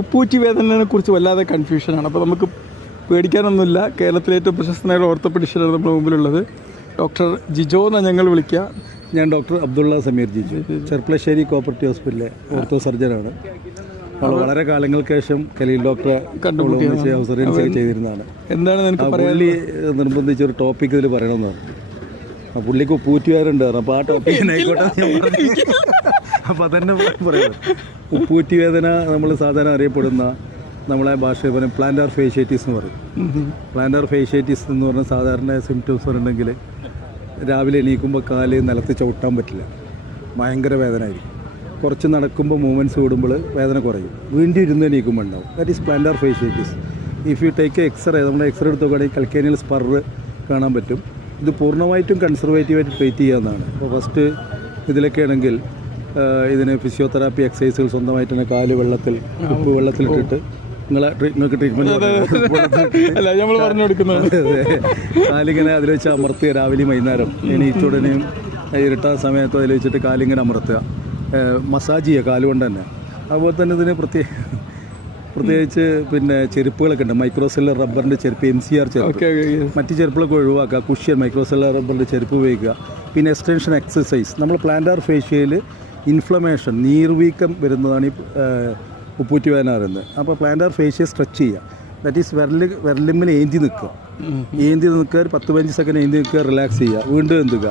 ഉപ്പൂറ്റി വേദനയെ കുറിച്ച് വല്ലാതെ കൺഫ്യൂഷനാണ് അപ്പോൾ നമുക്ക് പേടിക്കാനൊന്നുമില്ല. കേരളത്തിലെ ഏറ്റവും പ്രശസ്തനായ ഓർത്തോപെഡിഷ്യനാണ് നമ്മുടെ മുമ്പിലുള്ളത് ഡോക്ടർ ജിജോ എന്നാണ് ഞങ്ങൾ വിളിക്കുക. ഞാൻ ഡോക്ടർ അബ്ദുള്ള സമീർ ജിജു ചെർപ്പളശ്ശേരി കോപ്പറേറ്റീവ് ഹോസ്പിറ്റലിലെ ഓർത്തോ സർജനാണ് വളരെ കാലങ്ങൾക്ക് ശേഷം കലീൽ ഡോക്ടറെ കണ്ടുപിടിച്ച ചെയ്തിരുന്നതാണ്. എന്താണ് പറയാൻ നിർബന്ധിച്ച ഒരു ടോപ്പിക് ഇതിൽ പറയണമെന്ന് പറഞ്ഞു. ആ പുള്ളിക്ക് ഉപ്പൂറ്റുകാരുണ്ട് അപ്പോൾ ആ ടോപ്പിക് ആയിക്കോട്ടെ അപ്പോൾ അതന്നെ പറയുന്നത്. ഉപ്പൂറ്റി വേദന നമ്മൾ സാധാരണ അറിയപ്പെടുന്ന നമ്മളെ ഭാഷയിൽ പറയും പ്ലാന്റാർ ഫേഷ്യേറ്റീസ് എന്ന് പറയും. പ്ലാന്റാർ ഫേഷ്യേറ്റീസ് എന്ന് പറഞ്ഞാൽ സാധാരണ സിംറ്റംസ് പറഞ്ഞിട്ടുണ്ടെങ്കിൽ രാവിലെ എണീക്കുമ്പോൾ കാൽ നിലത്ത് ചവിട്ടാൻ പറ്റില്ല. ഭയങ്കര വേദന ആയിരിക്കും കുറച്ച് നടക്കുമ്പോൾ മൂവ്മെന്റ്സ് കൂടുമ്പോൾ വേദന കുറയും. വീണ്ടും ഇരുന്ന് എണീക്കുമ്പോൾ ഉണ്ടാവും. That is plantar fasciitis if you take x-ray നമ്മുടെ എക്സ്റേ എടുത്ത് നോക്കുകയാണെങ്കിൽ കൽക്കേനിയൽ സ്പർ കാണാൻ പറ്റും. ഇത് പൂർണമായിട്ടും കൺസർവേറ്റീവായിട്ട് ട്രീറ്റ് ചെയ്യാവുന്നതാണ് അപ്പോൾ ഫസ്റ്റ് ഇതിലൊക്കെ ആണെങ്കിൽ ഇതിന് ഫിസിയോതെറാപ്പി എക്സസൈസുകൾ സ്വന്തമായിട്ട് തന്നെ കാൽ വെള്ളത്തിൽ ഉപ്പ് വെള്ളത്തിലിട്ടിട്ട് നിങ്ങളെ നിങ്ങൾക്ക് ട്രീറ്റ്മെന്റ്. കാലിങ്ങനെ അതിൽ വെച്ച് അമർത്തുക രാവിലെയും വൈകുന്നേരം. എണീച്ചുടനെയും ഇരുട്ടാ സമയത്തും അതിൽ വെച്ചിട്ട് കാലിങ്ങനെ അമർത്തുക. മസാജ് ചെയ്യുക കാലുകൊണ്ട് തന്നെ. അതുപോലെ തന്നെ ഇതിന് പ്രത്യേക പ്രത്യേകിച്ച് പിന്നെ ചെരുപ്പുകളൊക്കെ ഉണ്ട്. മൈക്രോസെല്ലർ റബ്ബറിന്റെ ചെരുപ്പ് എം സി ആർ ചെരുപ്പ്. മറ്റു ചെരുപ്പുകളൊക്കെ ഒഴിവാക്കുക. കുഷ്യൻ മൈക്രോസെല്ലർ റബ്ബറിന്റെ ചെരുപ്പ് ഉപയോഗിക്കുക. പിന്നെ എക്സ്റ്റൻഷൻ എക്സസൈസ് നമ്മൾ പ്ലാന്റാർ ഫേഷ്യയിൽ ഇൻഫ്ലമേഷൻ നീർവീക്കം വരുന്നതാണ് ഈ ഉപ്പൂറ്റി വേദന പറയുന്നത്. അപ്പോൾ പ്ലാന്റാർ ഫേഷ്യ സ്ട്രെച്ച് ചെയ്യുക. ദാറ്റ് ഈസ് വെരലി വെരലിമ്മിന് ഏന്തി നിൽക്കുക. ഏന്തി നിൽക്കുക ഒരു പത്ത് പതിനഞ്ച് സെക്കൻഡ് ഏന്തി നിൽക്കുക റിലാക്സ് ചെയ്യുക. വീണ്ടും എന്തുക?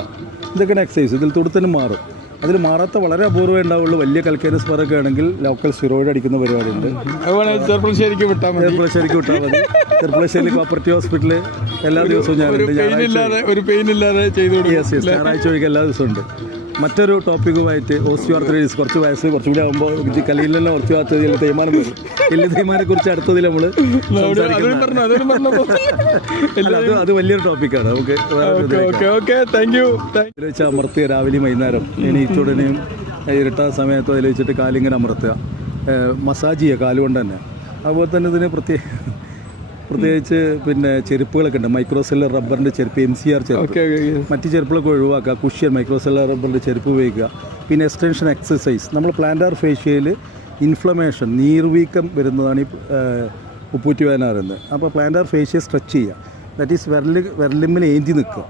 ഇതൊക്കെയാണ് എക്സസൈസ് ഇതിൽ തൊടുത്തന്നെ മാറും. അതിൽ മാറാത്ത വളരെ അപൂർവം ഉണ്ടാവുള്ളൂ. വലിയ കൽക്കേരസ് പറൊക്കെ ആണെങ്കിൽ ലോക്കൽ സ്റ്റിറോയിഡ് അടിക്കുന്ന പരിപാടിയുണ്ട്. അതുപോലെ ചെറുപ്പശ്ശേരിക്ക് വിട്ടാൽ മതി. ചെറുപ്പളശ്ശേരിക്ക് വിട്ടാൽ മതി. ചെറുപ്പളശ്ശേരി കോപ്പറേറ്റീവ് ഹോസ്പിറ്റലിൽ എല്ലാ ദിവസവും ഞാൻ ഒരു പെയിൻ ഇല്ലാതെ ചെയ്തു ഞായറാഴ്ച ഒഴികെ എല്ലാ ദിവസവും ഉണ്ട്. മറ്റൊരു ടോപ്പിക്കുമായിട്ട് ഓസ്റ്റിയോആർത്രൈറ്റിസ് കുറച്ച് വയസ്സ് കുറച്ചുകൂടി ആകുമ്പോൾ കലയിൽ തന്നെ ഓസ്റ്റിയോആർത്രൈറ്റിൽ തേയ്മാനം വരും. എല്ല് തേയ്മാനെ കുറിച്ച് അടുത്തതിൽ നമ്മൾ അതും അതും വലിയൊരു ടോപ്പിക്കാണ് നമുക്ക് ഇതിൽ വെച്ച് അമർത്തുക രാവിലെയും വൈകുന്നേരം എണീച്ചുടനെയും ഇരുട്ടാ സമയത്ത് അതിൽ വെച്ചിട്ട് കാലിങ്ങനെ അമർത്തുക. മസാജ് ചെയ്യുക കാലുകൊണ്ട് തന്നെ. അതുപോലെ തന്നെ ഇതിന് പ്രത്യേക പ്രത്യേകിച്ച് പിന്നെ ചെരുപ്പുകളൊക്കെ ഉണ്ട്. മൈക്രോസെല്ലർ റബ്ബറിന്റെ ചെരുപ്പ് എം സി ആർ ചെരുപ്പ്. മറ്റ് ചെരുപ്പുകളൊക്കെ ഒഴിവാക്കുക. കുഷ്യൻ മൈക്രോസെല്ലർ റബ്ബറിന്റെ ചെരുപ്പ് ഉപയോഗിക്കുക. പിന്നെ എക്സ്റ്റൻഷൻ എക്സസൈസ് നമ്മൾ പ്ലാന്റാർ ഫേഷ്യയിൽ ഇൻഫ്ലമേഷൻ നീർവീക്കം വരുന്നതാണ് ഈ ഉപ്പൂറ്റി വേദന പറയുന്നത്. അപ്പോൾ പ്ലാന്റാർ ഫേഷ്യ സ്ട്രെച്ച് ചെയ്യുക. ദാറ്റ് ഈസ് വിരൽ വിരലിമ്മിൽ ഏന്തി നിൽക്കുക.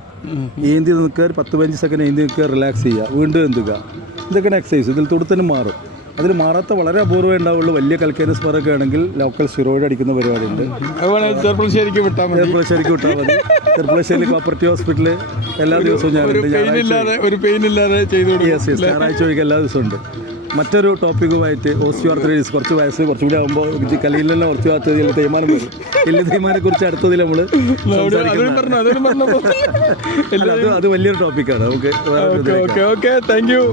ഏന്തി നിൽക്കുക ഒരു പത്ത് പതിനഞ്ച് സെക്കൻഡ് ഏന്തി നിൽക്കുക റിലാക്സ് ചെയ്യുക. വീണ്ടും എന്തുക? ഇതൊക്കെയാണ് എക്സസൈസ് ഇതിൽ തൊടുത്തന്നെ മാറും. അതിൽ മാറാത്ത വളരെ അപൂർവം ഉണ്ടാവുള്ളൂ. വലിയ കൽക്കേരി പറൊക്കെ ആണെങ്കിൽ ലോക്കൽ സ്റ്റിറോയിഡ് അടിക്കുന്ന പരിപാടിയുണ്ട്. ഉണ്ട് വിട്ടാൽ മതി. ചെറുപ്പളശ്ശേരിക്ക് വിട്ടാൽ മതി. ചെറുപ്പളശ്ശേരി കോപ്പറേറ്റീവ് ഹോസ്പിറ്റലിൽ എല്ലാ ദിവസവും ഞാൻ ഒരു പെയിൻ ഇല്ലാതെ ചെയ്തു ഞായറാഴ്ച ഒഴികെ എല്ലാ ദിവസവും ഉണ്ട്. മറ്റൊരു ടോപ്പിക്കുമായിട്ട് ഓസ്റ്റിയോആർത്രൈറ്റിസ് കുറച്ച് വയസ്സ് കുറച്ചുകൂടി ആകുമ്പോൾ കലയിൽ തന്നെ ഓസ്റ്റിയോആർത്രൈറ്റിൽ തീരുമാനം വരും. എല്ല് തീരുമാനെ കുറിച്ച് അടുത്തതിൽ നമ്മൾ അത് വലിയൊരു ടോപ്പിക്കാണ് നമുക്ക് ഓക്കെ ഓക്കെ താങ്ക് യു